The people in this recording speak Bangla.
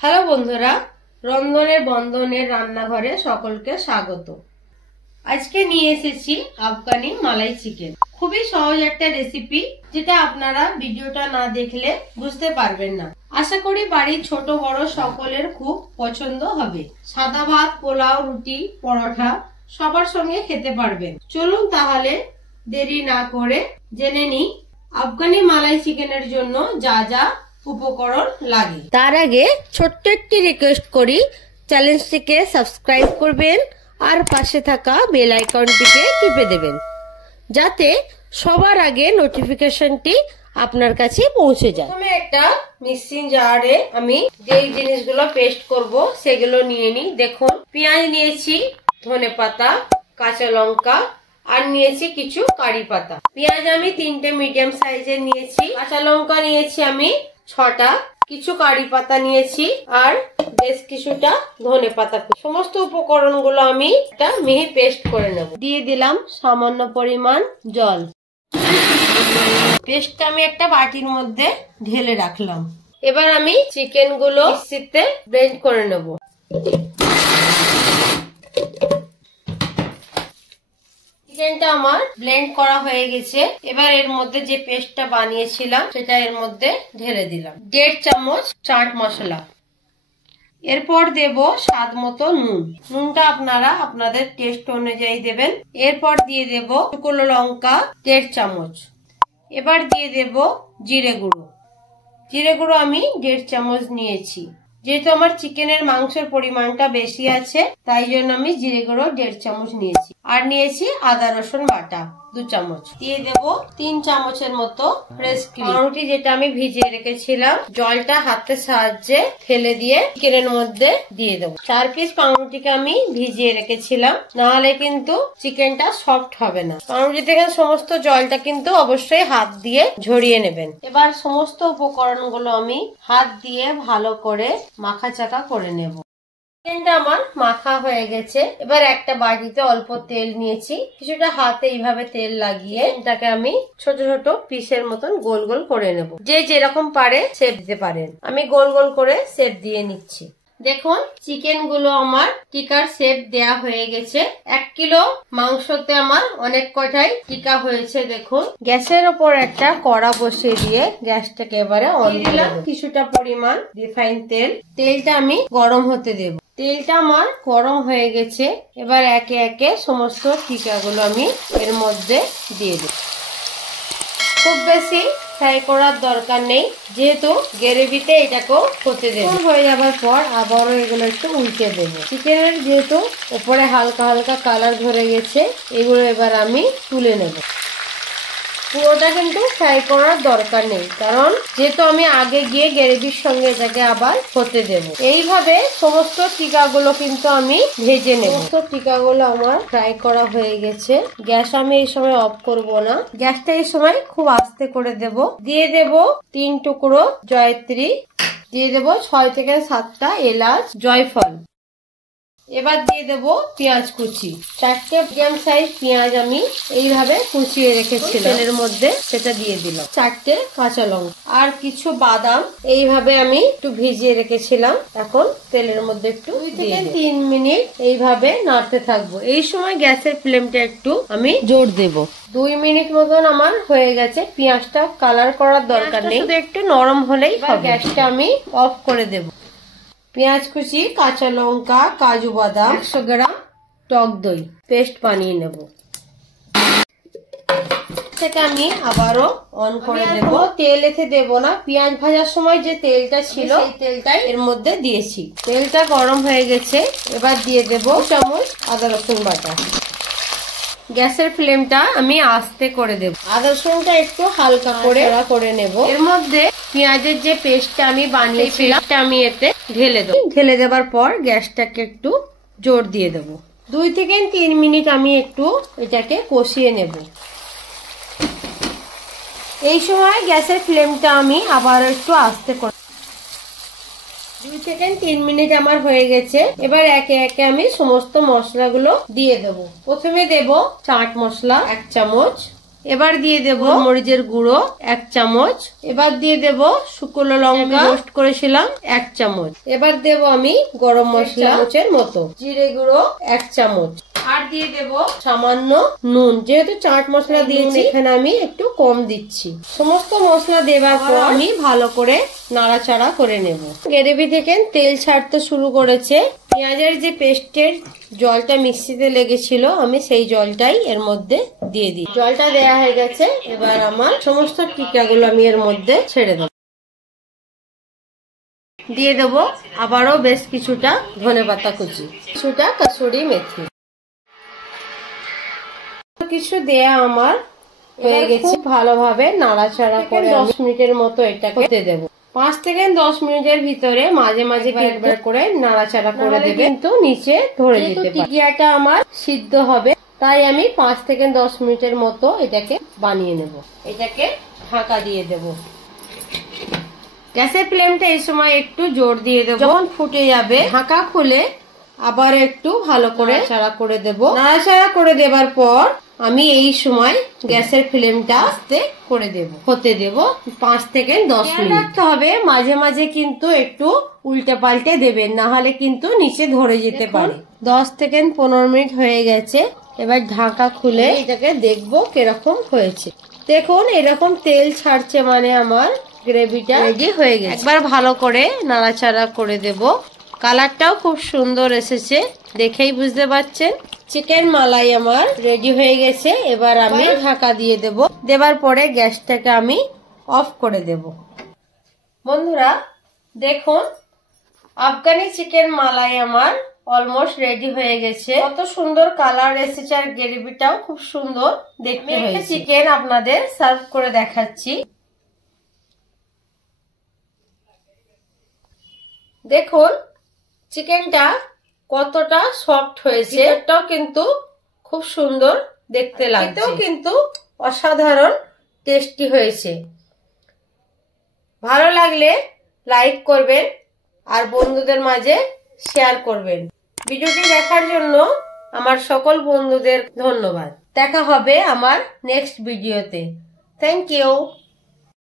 হ্যালো বন্ধুরা, রন্ধনের বন্ধনের রান্নাঘরে সকলকে স্বাগত। আজকে নিয়ে এসেছি আফগানি মালাই চিকেন। খুবই সহজ একটা রেসিপি, যেটা আপনারা ভিডিওটা না দেখলে বুঝতে পারবেন না। আশা করি বাড়ির ছোট বড় সকলের খুব পছন্দ হবে। সাদা ভাত, পোলাও, রুটি, পরোটা সবার সঙ্গে খেতে পারবেন। চলুন তাহলে দেরি না করে জেনে নিই আফগানি মালাই চিকেনের জন্য যা যা উপকরণ লাগে। তার আগে ছোট্ট একটি রিকোয়েস্ট করি, চ্যানেলটিকে সাবস্ক্রাইব করবেন আর পাশে থাকা বেল আইকনটিকে টিপে দেবেন, যাতে সবার আগে নোটিফিকেশনটি আপনার কাছে পৌঁছে যায়। প্রথমে একটা মিক্সিং জারে আমি যেই জিনিসগুলো পেস্ট করব সেগুলো নিয়ে নিই। দেখুন, পেঁয়াজ নিয়েছি, ধনেপাতা, কাঁচা লঙ্কা আর নিয়েছি কিছু কারি পাতা। পেঁয়াজ আমি 3টে মিডিয়াম সাইজের নিয়েছি, কাঁচা লঙ্কা নিয়েছি আমি 6টা, কিছু কারি পাতা নিয়েছি আর বেশ কিছুটা ধনেপাতা। সমস্ত উপকরণগুলো আমি একটা মিহি পেস্ট করে নেব। দিয়ে দিলাম সামান্য পরিমাণ জল। পেস্টটা আমি একটা বাটির মধ্যে ঢেলে রাখলাম। এবার আমি চিকেন গুলো মিক্সিতে ব্লেন্ড করে নেব। চিকেনটা আমার ব্লেন্ড করা হয়ে গেছে। এবার এর মধ্যে যে পেস্টটা বানিয়েছিলাম সেটা এর মধ্যে ঢেলে দিলাম। 1.5 চামচ চাট মশলা, এরপর দেব স্বাদ মতো নুন। নুনটা আপনারা আপনাদের টেস্ট অনুযায়ী দেবেন। এরপর দিয়ে দেব শুকনো লঙ্কা 1.5 চামচ। এবার দিয়ে দেব জিরে গুঁড়ো। জিরে গুঁড়ো আমি 1.5 চামচ নিয়েছি। যেহেতু আমার চিকেনের মাংসের পরিমাণটা বেশি আছে, তাই জন্য আমি জিরে গুঁড়ো 1.5 চামচ নিয়েছি। আর নিয়েছি আদা রসুন বাটা 2 চামচ। দিয়ে দেব 3 চামচের মতো ফ্রেশ ক্রিম। পাউরুটি যেটা আমি ভিজিয়ে রেখেছিলাম, জলটা হাতের সাহায্যে ফেলে দিয়ে চিকেনের মধ্যে দিয়ে দেবো। 4 পিস পাউরুটিকে আমি ভিজিয়ে রেখেছিলাম, নাহলে কিন্তু চিকেনটা সফট হবে না। পাউরুটি থেকে সমস্ত জলটা কিন্তু অবশ্যই হাত দিয়ে ঝরিয়ে নেবেন। এবার সমস্ত উপকরণগুলো আমি হাত দিয়ে ভালো করে মাখা চাকা করে নেব। চিকেনটা আমার মাখা হয়ে গেছে। এবার একটা বাটিতে অল্প তেল নিয়েছি, কিছুটা হাতে এইভাবে তেল লাগিয়ে এটাকে আমি ছোট ছোট পিসের মতন গোল গোল করে নেব। যে যেরকম পারে শেপ দিতে পারেন। আমি গোল গোল করে শেপ দিয়ে নিচ্ছি। দেখুন, চিকেন গুলো আমার টিকার শেপ দেয়া হয়ে গেছে। 1 কিলো মাংসতে আমার অনেক কটাই টিকা হয়েছে। দেখুন, গ্যাসের ওপর একটা কড়া বসিয়ে দিয়ে গ্যাসটাকে এবারে অন দিলাম। কিছুটা পরিমাণ রিফাইন তেল। তেলটা আমি গরম হতে দেব। তেলটা আমার গরম হয়ে গেছে। এবার একে একে সমস্ত টিকাগুলো আমি এর মধ্যে দিয়ে দেব। খুব বেশি ফ্রাই করার দরকার নেই, যেহেতু গ্রেভিতে এটাকেও হতে দেব। হয়ে যাবার পর আবারও এগুলো একটু উল্টে দেব। চিকেনের যেহেতু উপরে হালকা হালকা কালার ধরে গেছে, এগুলো এবার আমি তুলে নেব। পুরোটা কিন্তু ফ্রাই করার দরকার নেই, কারণ যেহেতু আমি আগে গিয়ে গ্রেভির সঙ্গে এটাকে আবার হতে দেব। এইভাবে সমস্ত টিকাগুলো কিন্তু আমি ভেজে নেব। সমস্ত টিকাগুলো আমার ফ্রাই করা হয়ে গেছে। গ্যাস আমি এই সময় অফ করব না, গ্যাসটা এই সময় খুব আস্তে করে দেব। দিয়ে দেব 3 টুকরো জয়ত্রী, দিয়ে দেব 6 থেকে 7টা এলাচ, জয়ফল। এবার দিয়ে দেব পেঁয়াজ কুচি। 4টে মিডিয়াম সাইজ পেঁয়াজ আমি এইভাবে কুচিয়ে রেখেছিলাম তেলের মধ্যে, সেটা দিয়ে দিলাম। 4টে কাঁচা লঙ্কা আর কিছু বাদাম এইভাবে আমি একটু ভিজিয়ে রেখেছিলাম, এখন তেলের মধ্যে একটু 2 থেকে 3 মিনিট এইভাবে নাড়তে থাকবো। এই সময় গ্যাসের ফ্লেমটা একটু আমি জোর দেব। 2 মিনিট মতন আমার হয়ে গেছে। পেঁয়াজটা কালার করার দরকার নেই, শুধু একটু নরম হলেই হবে। গ্যাসটা আমি অফ করে দেব। পেঁয়াজ কুচি, কাঁচা লঙ্কা, কাজু বাদাম, 100 গ্রাম টক দই পেস্ট বানিয়ে নেব। সেটা আমি আবারও অন করে দেব। তেল এতে দেব না, পেঁয়াজ ভাজার সময় যে তেলটা ছিল সেই তেলটাই এর মধ্যে দিয়েছি। তেলটা গরম হয়ে গেছে। এবার দিয়ে দেব 2 চামচ আদা রসুন বাটা। গ্যাসের ফ্লেমটা আমি আস্তে করে দেব। আদা রসুনটা একটু হালকা করে নেব। এর মধ্যে পেঁয়াজের যে পেস্টটা আমি বানিয়েছিলাম আমি এতে ঢেলে দেব। ঢেলে দেবার পর গ্যাসটাকে একটু জোর দিয়ে দেব। 2 থেকে 3 মিনিট আমি একটু এটাকে কষিয়ে নেব। এই সময় গ্যাসের ফ্লেমটা আমি আবার একটু আস্তে করে 2 থেকে 3 মিনিট আমার হয়ে গেছে। এবার একে একে আমি সমস্ত মশলাগুলো দিয়ে দেব। প্রথমে দেব চাট মশলা 1 চামচ, এবার দিয়ে দেব মরিচের গুঁড়ো 1 চামচ। এবার দিয়ে দেব শুকনো লঙ্কা রোস্ট করেছিলাম 1 চামচ। এবার দেব আমি গরম মশলা চামচের মতো, জিরে গুঁড়ো 1 চামচ, আর দিয়ে দেব সামান্য নুন। যেহেতু চাট মশলা দিয়েছি এখানে আমি একটু কম দিচ্ছি। সমস্ত মশলা দেওয়ার পর আমি ভালো করে নাড়াচাড়া করে নেব। গ্রেভি থেকে তেল ছাড়তে শুরু করেছে। পেঁয়াজের যে পেস্টের জলটা মিক্সিতে লেগেছিল আমি সেই জলটাই এর মধ্যে দিয়ে দিই। জলটা দেয়া হয়ে গেছে। এবার আমার সমস্ত টিকাগুলো আমি এর মধ্যে ছেড়ে দেব। দিয়ে দেব আবারও বেশ কিছুটা ধনেপাতা কুচি, কিছুটা কসুরি মেথি। কিছু দেয়া আমার হয়ে গেছে। ভালোভাবে নাড়াচাড়া করে 10 মিনিটের মতো এটা হতে দেব। 5 থেকে 10 মিনিটের ভিতরে মাঝে মাঝে একবার করে নাড়াচাড়া করে দেবে, কিন্তু নিচে ধরে যেতে পারে। টিকিয়াটা আমার সিদ্ধ হবে, তাই আমি 5 থেকে 10 মিনিটের মতো এটাকে বানিয়ে নেব। এটাকে ঢাকা দিয়ে দেব। গ্যাসের ফ্লেমটা এই সময় একটু জোর দিয়ে দেব। যখন ফুটে যাবে ঢাকা খুলে আবার একটু ভালো করে নাড়াচাড়া করে দেব। নাড়াচাড়া করে দেবার পর আমি এই সময় গ্যাসের ফ্লেমটা আস্তে করে দেব, হতে দেব 5 থেকে 10 মিনিট। রাখতে হবে মাঝে মাঝে কিন্তু একটু উল্টে পাল্টে দেবেন, না হলে কিন্তু নিচে ধরে যেতে পারে। 10 থেকে 15 মিনিট হয়ে গেছে। এবার ঢাকা খুলে এটাকে দেখবো কিরকম হয়েছে। দেখুন এরকম তেল ছাড়ছে, মানে আমার গ্রেভিটা রেডি হয়ে গেছে। একবার ভালো করে নাড়াচাড়া করে দেব। কালারটাও খুব সুন্দর এসেছে, দেখেই বুঝতে পারছেন। চিকেন মালাই আমার রেডি হয়ে গেছে। এবার আমি ঢাকা দিয়ে দেব। দেবার পরে গ্যাসটাকে আমি অফ করে দেব। বন্ধুরা দেখুন আফগানি চিকেন মালাই আমার অলমোস্ট রেডি হয়ে গেছে। কত সুন্দর কালার এসেছে, আর গ্রেভিটাও খুব সুন্দর দেখতে হয়েছে। চিকেন আপনাদের সার্ভ করে দেখাচ্ছি। দেখুন চিকেনটা কতটা সফট হয়েছে, এটাও কিন্তু খুব সুন্দর দেখতে লাগছে, এটাও কিন্তু অসাধারণ টেস্টি হয়েছে। ভালো লাগলে লাইক করবেন আর বন্ধুদের মাঝে শেয়ার করবেন। ভিডিওটি দেখার জন্য আমার সকল বন্ধুদের ধন্যবাদ। দেখা হবে আমার নেক্সট ভিডিওতে। Thank you.